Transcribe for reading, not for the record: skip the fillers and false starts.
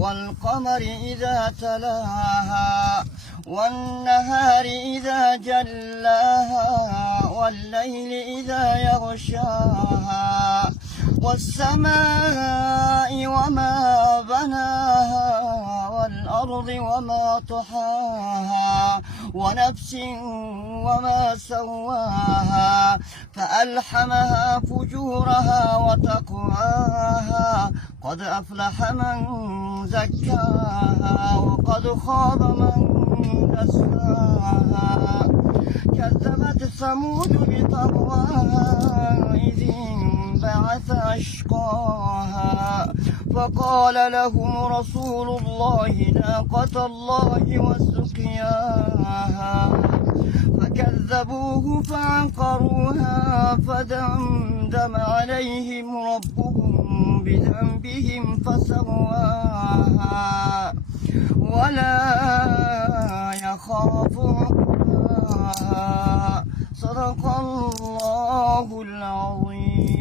والقمر إذا تلاها والنهار إذا جلاها والليل إذا يغشاها والسماء وما بناها والأرض وما طحاها ونفس وما سواها فألحمها فجورها وتقواها قد أفلح من زكاها وقد خاب من دساها كذبت ثمود بطغواها إذ انبعث أشقاها فقال لهم رسول الله ناقة الله وسقياها فكذبوه فعقروها فدمدم عليهم ربهم بذنبهم فسواها ولا يخاف عقباها صدق الله العظيم.